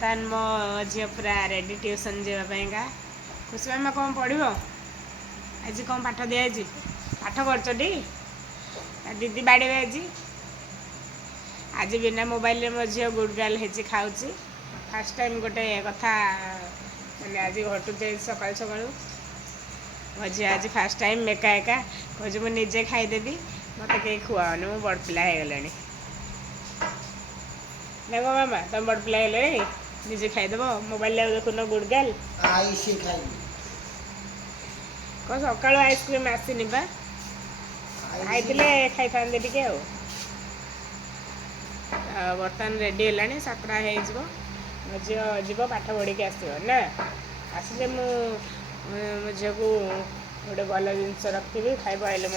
तान मो झी पूरा रेडी ट्यूशन जावाईका खुशी मामा कौन पढ़ आज कौन पाठ दिखाई पाठ करती दीदी बाड़े आज आज बिना मोबाइल मो झी गुड गर्ल है खाऊँ फास्ट टाइम गोटे कथा मैंने आज घटुचे सका सका मो झी आज फास्ट टाइम एका एका कहे मुझे निजे खाईदेवी मत कहीं खुआनी मु बड़ पिला हो गला ना गो मामा तुम बड़ पिला गले निजे खाईदेव मोबाइल देखुन गुड गर्ल कौन सका आइसक्रीम आसनी बा खाई खाई टे बर्तमान रेडी है सातटा हो झील जीव पाठ पढ़ी आस ना आसिले मो झील को गोटे भल जिनस रखी खाइब आइले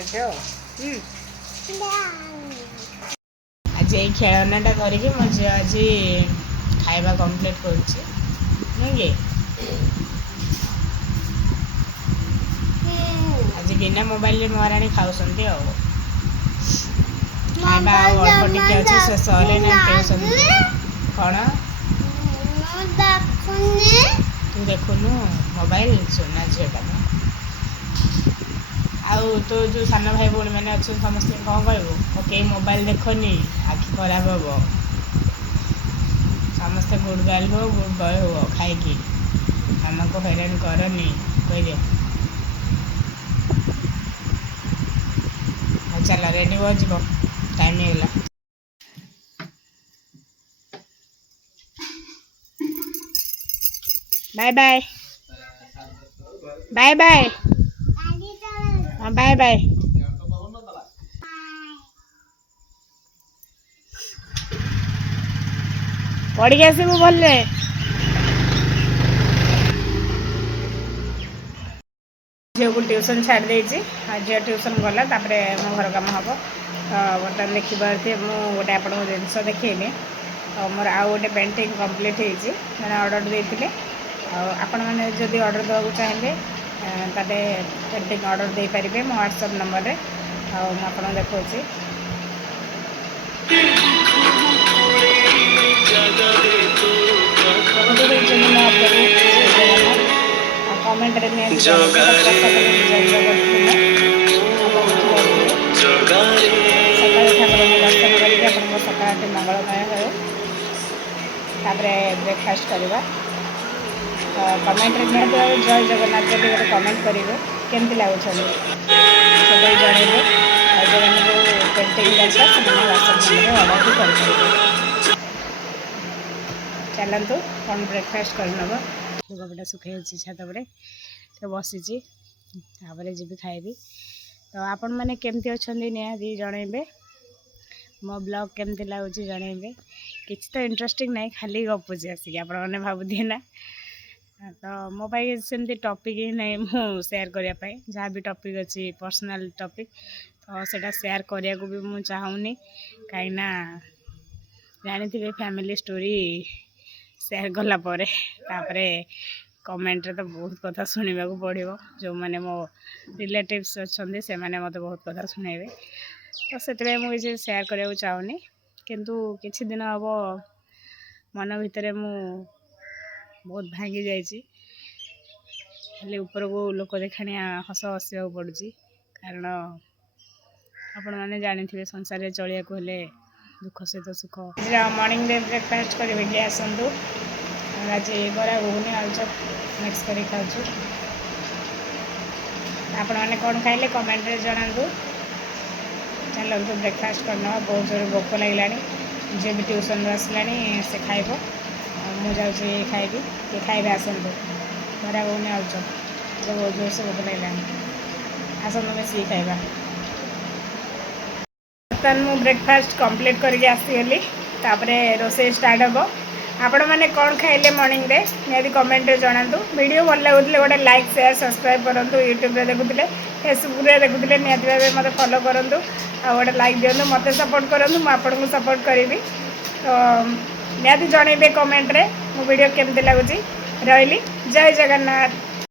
आज ये खेलनाटा करके मो झी आज खाइबा कंप्लीट कर आज बिना मोबाइल महाराणी खाऊँ खाइबा अल्प टिके अच्छे शेष ट्यूशन कौन तू देखुनु मोबाइल सुना झीटा आउ तो जो सान भाई भौणी मैंने अच्छे समस्त कौन कहू कई मोबाइल देखनी आखि खराब हम समस्ते गुड गर्ल हो गुड बॉय हो खाई मामा को हैरान करनी कह दियो चल रेडी हो जीव टाइम होगा बाय बाय बाय बाय हाँ बाय बाय पढ़ के आसबू भले झील को ट्यूशन छाड़ देती झील ट्यूशन गला मो घर कम हम बर्तमान देखी पारे मुझे गोटे आप जिनस देखनी मोर आउ गोटे पेंटिंग कम्प्लीट होती मैंने ऑर्डर देते आपण मैंने जदि ऑर्डर देवाक चाहिए ताले पेंटिंग ऑर्डर दे पारे मो व्हाट्सएप नंबर रे आपको देखा कमेंट सकाल मंगलमय हो ब्रेकफास्ट करवा कमेंट जय जगन्नाथ बोली गोटे कमेंट करेंगे केमती लगुच जनइबे जो पेंटिंग दरकार से व्हाट्सएप नंबर ऑर्डर भी कर चलतु कौन ब्रेकफास्ट कर नब लुगापटा सुखाई छात तो बसी जी खाइबी तो आपण मैंने केमती अच्छा निहाती जनइबे मो ब्लॉग केमती लगुच जनइबे किसी तो इंटरेस्टिंग नहीं खाली गपुची आसिक आपने भावुथे ना तो मो पाई सेमती टॉपिक ही नहीं मु शेयर करने जहाँ भी टॉपिक अच्छी पर्सनल टॉपिक तो सेटा शेयर करने को भी मुझे चाहूनी कहीं जानी थे फैमिली स्टोरी शेयर कलापर कमेंट रे तो बहुत कथा शुणा पड़ो जो मैंने मो रिलेटिव्स अच्छा से मैंने मत बहुत कथा शुणेबे तो से मुझे शेयर करने चाहूनी किंतु किछि दिन हम मन भितर मु बहुत भांगी जाइए खाली ऊपर को लोक देखाणिया हस हसवा पड़ुची कारण आपण मैंने जानी थे संसार चलिया को हेले दुख सहित सुख मॉर्निंग रे ब्रेकफास्ट करेंगे आसतु आज बरा घुगुनी आलुचप मिक्स कर खाऊँ आपण मैंने कौन खाइले कमेंट रे जणातु चलतु ब्रेकफास्ट करना बहुत जोर भोक लगे झील भी ट्यूशन आसला से खाइब मुझे खाइबी ये खाइबे आसतु बरा घुगुनी आलुचप बहुत जोर से भोक लगे आसतु मिसिक खाइबा बर्तमान मु ब्रेकफास्ट कंप्लीट करके आसीगली तापरे रोसे स्टार्ट हम आपण मैंने कौन खाइले मॉर्निंग रे निहाती कमेंट रे जणातु वीडियो भल लगुले गोटे लाइक शेयर सब्सक्राइब करूँ यूट्यूब रे देखुले फेसबुक रे देखुले निहाती भावे मते फॉलो करूँ आ गोटे लाइक दिंतु मत सपोर्ट करूँ मुझे सपोर्ट करी तो निहाती जनइबे कमेंट रे मो वीडियो केमती लगुच रही जय जगन्नाथ।